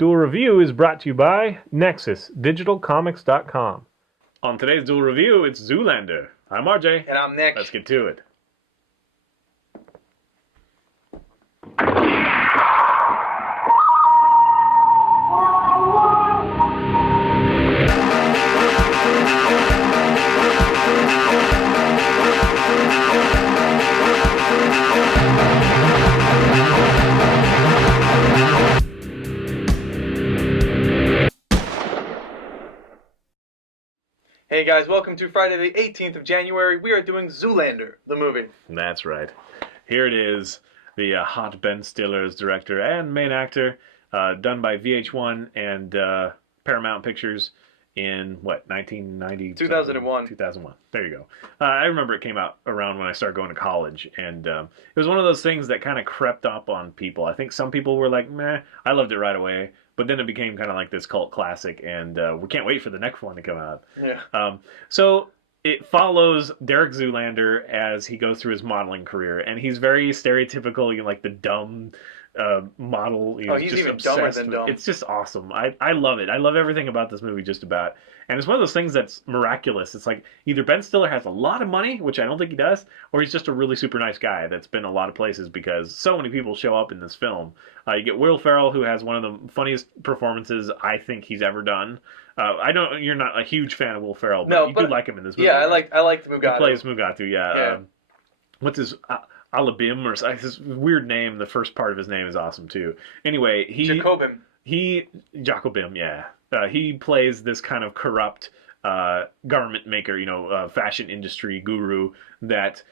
Duel Review is brought to you by NexusDigitalComics.com. On today's Duel Review, it's Zoolander. I'm RJ. And I'm Nick. Let's get to it. Hey guys, welcome to Friday the 18th of January. We are doing Zoolander, the movie. That's right. Here it is, the hot Ben Stiller's director and main actor, done by VH1 and Paramount Pictures in, 1990? 2001. 2001. There you go. I remember it came out around when I started going to college, and it was one of those things that kind of crept up on people. I think some people were like, meh, I loved it right away. But then it became kind of like this cult classic, and we can't wait for the next one to come out. Yeah. So it follows Derek Zoolander as he goes through his modeling career, and he's very stereotypical, like the dumb model. He's even dumber than dumb. It's just awesome. I love it. I love everything about this movie, just about. And it's one of those things that's miraculous. It's like either Ben Stiller has a lot of money, which I don't think he does, or he's just a really super nice guy that's been a lot of places because so many people show up in this film. You get Will Ferrell, who has one of the funniest performances I think he's ever done. I know you're not a huge fan of Will Ferrell, but you do like him in this movie. Yeah, I like the Mugatu. He plays Mugatu, yeah. What's his... Alabim, or his weird name, the first part of his name is awesome too. Anyway, Jacobim, yeah. He plays this kind of corrupt garment maker, fashion industry guru that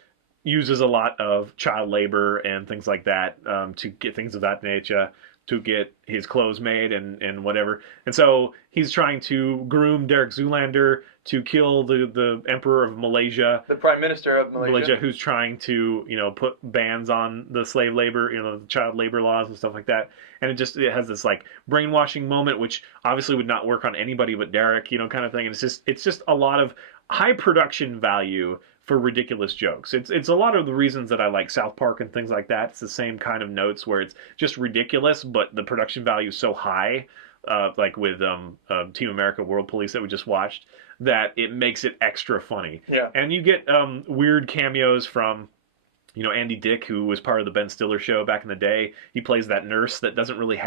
uses a lot of child labor and things like that to get things of that nature, to get his clothes made and whatever. And so he's trying to groom Derek Zoolander to kill the Emperor of Malaysia. The Prime Minister of Malaysia. Who's trying to, put bans on the slave labor, the child labor laws and stuff like that. And it has this like brainwashing moment, which obviously would not work on anybody but Derek, kind of thing. And it's just a lot of high production value for ridiculous jokes. It's a lot of the reasons that I like South Park and things like that. It's the same kind of notes where it's just ridiculous, but the production value is so high, like with Team America World Police that we just watched, that it makes it extra funny. Yeah. And you get weird cameos from, Andy Dick, who was part of the Ben Stiller show back in the day. He plays that nurse that doesn't really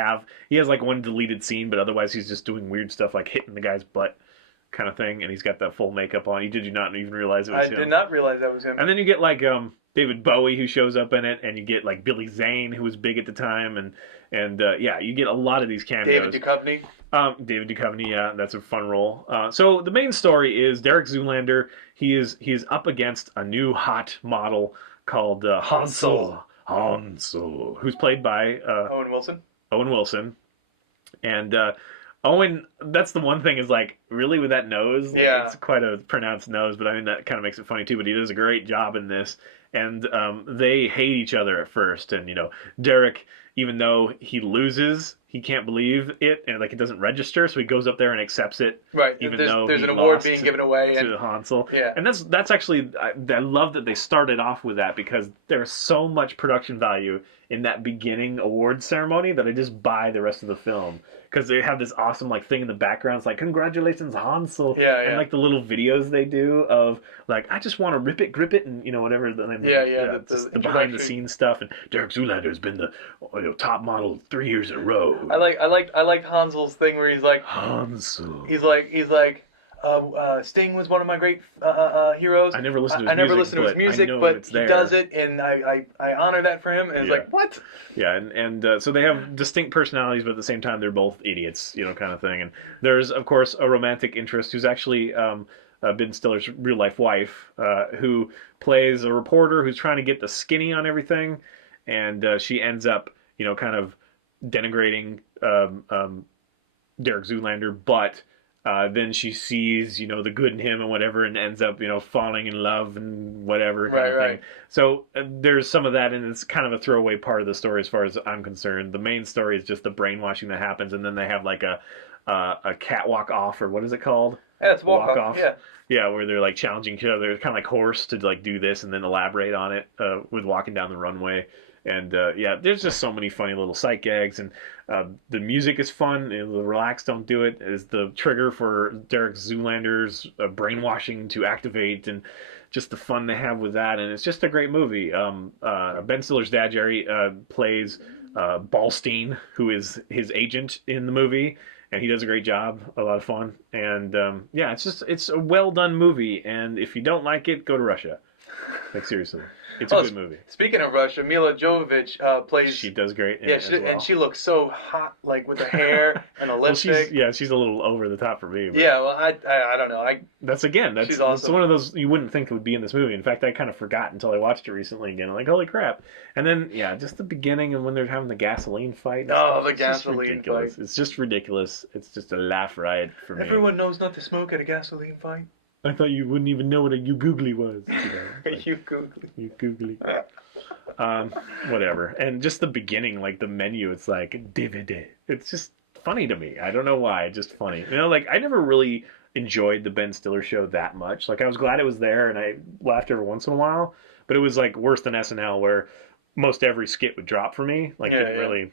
he has like one deleted scene, but otherwise he's just doing weird stuff like hitting the guy's butt kind of thing, and he's got that full makeup on. Did you not even realize it was him? I did not realize that was him. And then you get like David Bowie, who shows up in it, and you get like Billy Zane, who was big at the time, and you get a lot of these cameos. David Duchovny. David Duchovny, yeah, that's a fun role. So the main story is Derek Zoolander. He's up against a new hot model called Hansel, who's played by Owen Wilson. Owen Wilson, and Owen, that's the one thing is like, really with that nose? Yeah. It's quite a pronounced nose, but I mean, that kind of makes it funny too, but he does a great job in this. And they hate each other at first. And, Derek, even though he loses, he can't believe it, and like it doesn't register, so he goes up there and accepts it. Right. Even though there's an award being given away to Hansel. Yeah. And that's actually, I love that they started off with that, because there's so much production value in that beginning award ceremony that I just buy the rest of the film. Because they have this awesome like thing in the background. It's like, congratulations, Hansel. Yeah. And like the little videos they do of like, I just want to rip it, grip it, and whatever. The behind the scenes stuff. And Derek Zoolander has been the top model 3 years in a row. I like Hansel's thing where he's like Hansel. He's like Sting was one of my great heroes. I never listened to his music, but he does it, and I honor that for him. And it's like, what? Yeah, and so they have distinct personalities, but at the same time they're both idiots, kind of thing. And there's of course a romantic interest who's actually Ben Stiller's real life wife, who plays a reporter who's trying to get the skinny on everything, and she ends up kind of denigrating Derek Zoolander, but then she sees, the good in him and whatever, and ends up, falling in love and whatever kind of thing. So there's some of that, and it's kind of a throwaway part of the story as far as I'm concerned. The main story is just the brainwashing that happens, and then they have like a catwalk off, or what is it called? Yeah, it's walk off. Yeah. Yeah, where they're like challenging each other. It's kind of like horse to like do this and then elaborate on it with walking down the runway. And yeah, there's just so many funny little sight gags, and the music is fun. The relax, don't do it is the trigger for Derek Zoolander's brainwashing to activate, and just the fun they have with that. And it's just a great movie. Ben Stiller's dad, Jerry, plays Ballstein, who is his agent in the movie. And he does a great job, a lot of fun. And yeah, it's a well done movie. And if you don't like it, go to Russia. Like, seriously. It's a good movie. Speaking of Russia, Mila Jovovich plays. She does great. And she looks so hot, like with the hair and the lipstick. She's a little over the top for me. But yeah, well, I don't know. That's she's awesome. That's one of those you wouldn't think would be in this movie. In fact, I kind of forgot until I watched it recently again. I'm like, holy crap! And then yeah, just the beginning and when they're having the gasoline fight. The gasoline fight. It's just ridiculous. It's just a laugh riot for me. Everyone knows not to smoke at a gasoline fight. I thought you wouldn't even know what a you-googly was. You-googly. You-googly. Whatever. And just the beginning, like the menu, it's like, DVD. It's just funny to me. I don't know why. Just funny. You know, like, I never really enjoyed the Ben Stiller show that much. Like, I was glad it was there, and I laughed every once in a while. But it was, like, worse than SNL, where most every skit would drop for me. Like, it didn't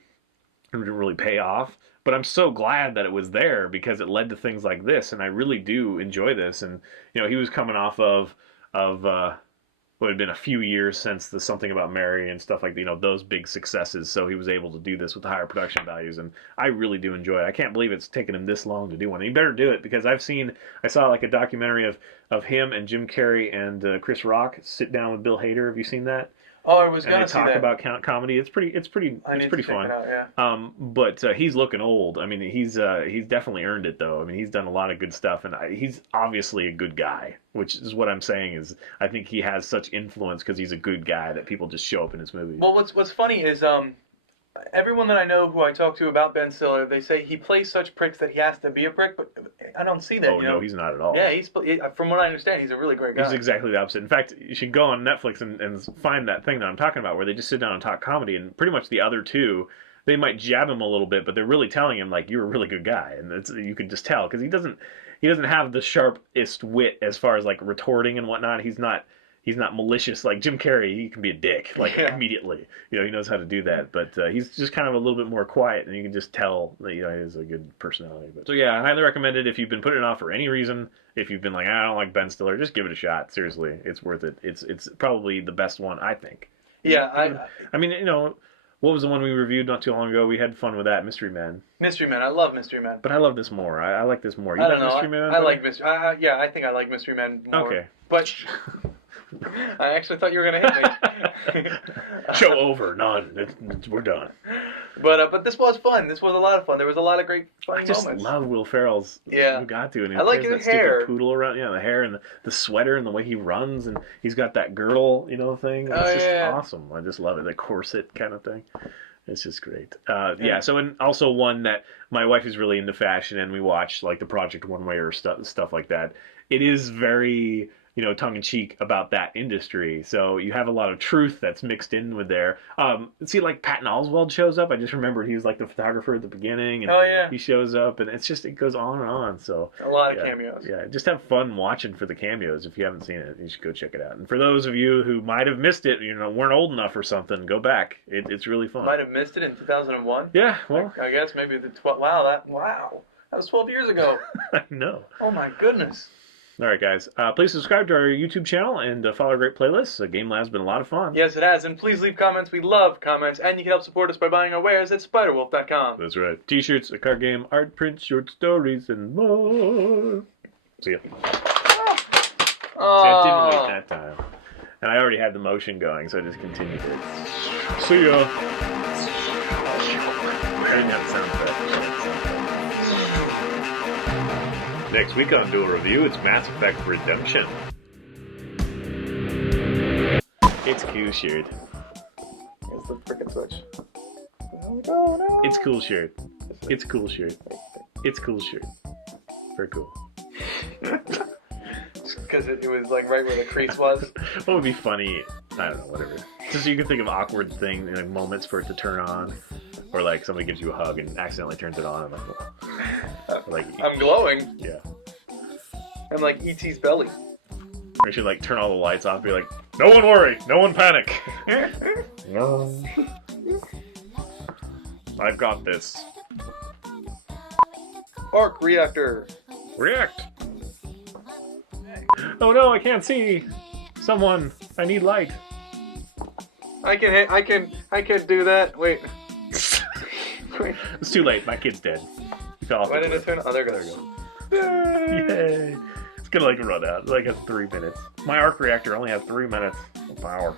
really pay off. But I'm so glad that it was there because it led to things like this, and I really do enjoy this. And you know, he was coming off of what had been a few years since the Something About Mary and stuff like that, you know, those big successes. So he was able to do this with higher production values, and I really do enjoy it. I can't believe it's taken him this long to do one. He better do it because I saw like a documentary of him and Jim Carrey and Chris Rock sit down with Bill Hader. Have you seen that? Oh, I was going to see that. And they talk about comedy. It's pretty fun. But he's looking old. I mean, he's definitely earned it though. I mean, he's done a lot of good stuff, and he's obviously a good guy. Which is what I'm saying is, I think he has such influence because he's a good guy that people just show up in his movies. Well, what's funny is everyone that I know who I talk to about Ben Stiller, they say he plays such pricks that he has to be a prick, but I don't see that. Oh, no, he's not at all. Yeah, from what I understand, he's a really great guy. He's exactly the opposite. In fact, you should go on Netflix and find that thing that I'm talking about where they just sit down and talk comedy, and pretty much the other two, they might jab him a little bit, but they're really telling him, like, you're a really good guy, and you can just tell, because he doesn't have the sharpest wit as far as, like, retorting and whatnot. He's not malicious like Jim Carrey. He can be a dick immediately. You know, he knows how to do that. But he's just kind of a little bit more quiet, and you can just tell that he has a good personality. But so yeah, I highly recommend it if you've been putting it off for any reason. If you've been like, I don't like Ben Stiller, just give it a shot. Seriously, it's worth it. It's probably the best one, I think. Yeah, I mean, you know, what was the one we reviewed not too long ago? We had fun with that, Mystery Men. Mystery Men, I love Mystery Men. But I love this more. I like this more. I don't know. Mystery Men? I like Mystery. Yeah, I think I like Mystery Men more. Okay, but. I actually thought you were going to hit me. Show over. None. We're done. But this was fun. This was a lot of fun. There was a lot of great funny moments. I just love Will Ferrell's. Yeah. You got to. And I like his hair. Poodle around. Yeah, the hair and the sweater and the way he runs, and he's got that girdle, thing. It's just awesome. I just love it. The corset kind of thing. It's just great. Yeah. So, and also one that my wife is really into fashion, and we watch like the Project One Way or stuff like that. It is very, tongue-in-cheek about that industry. So you have a lot of truth that's mixed in with there. See, like Patton Oswalt shows up. I just remembered he was like the photographer at the beginning. And he shows up, and it goes on and on. So a lot of cameos. Yeah, just have fun watching for the cameos. If you haven't seen it, you should go check it out. And for those of you who might have missed it, weren't old enough or something, go back. It's really fun. Might have missed it in 2001? Yeah, well. I guess maybe Wow. That was 12 years ago. I know. Oh, my goodness. All right, guys. Please subscribe to our YouTube channel and follow our great playlists. Game Lab's been a lot of fun. Yes, it has. And please leave comments. We love comments. And you can help support us by buying our wares at spiderwolf.com. That's right. T-shirts, a card game, art prints, short stories, and more. See ya. Oh. See, I didn't wait that time. And I already had the motion going, so I just continued it. See ya. I didn't have the sound effect. Next week on Duel Review, it's Mass Effect Redemption. It's cool shirt. Here's the frickin' switch. Oh, no. It's cool shirt. It's cool shirt. It's cool shirt. Very cool. Just because it was like right where the crease was. What would be funny? I don't know, whatever. Just so you can think of awkward things, like moments for it to turn on. Or like somebody gives you a hug and accidentally turns it on. And like I'm glowing. Yeah. I'm like E.T.'s belly. Or you should like turn all the lights off and be like, No one worry. No one panic. I've got this. Arc reactor. React. Oh no, I can't see. Someone. I need light. I can do that. Wait. Wait. It's too late. My kid's dead. He fell off Why the did it cliff. turn? Oh, there we go. Yay. It's gonna like run out. Like, has 3 minutes. My arc reactor only has 3 minutes of power.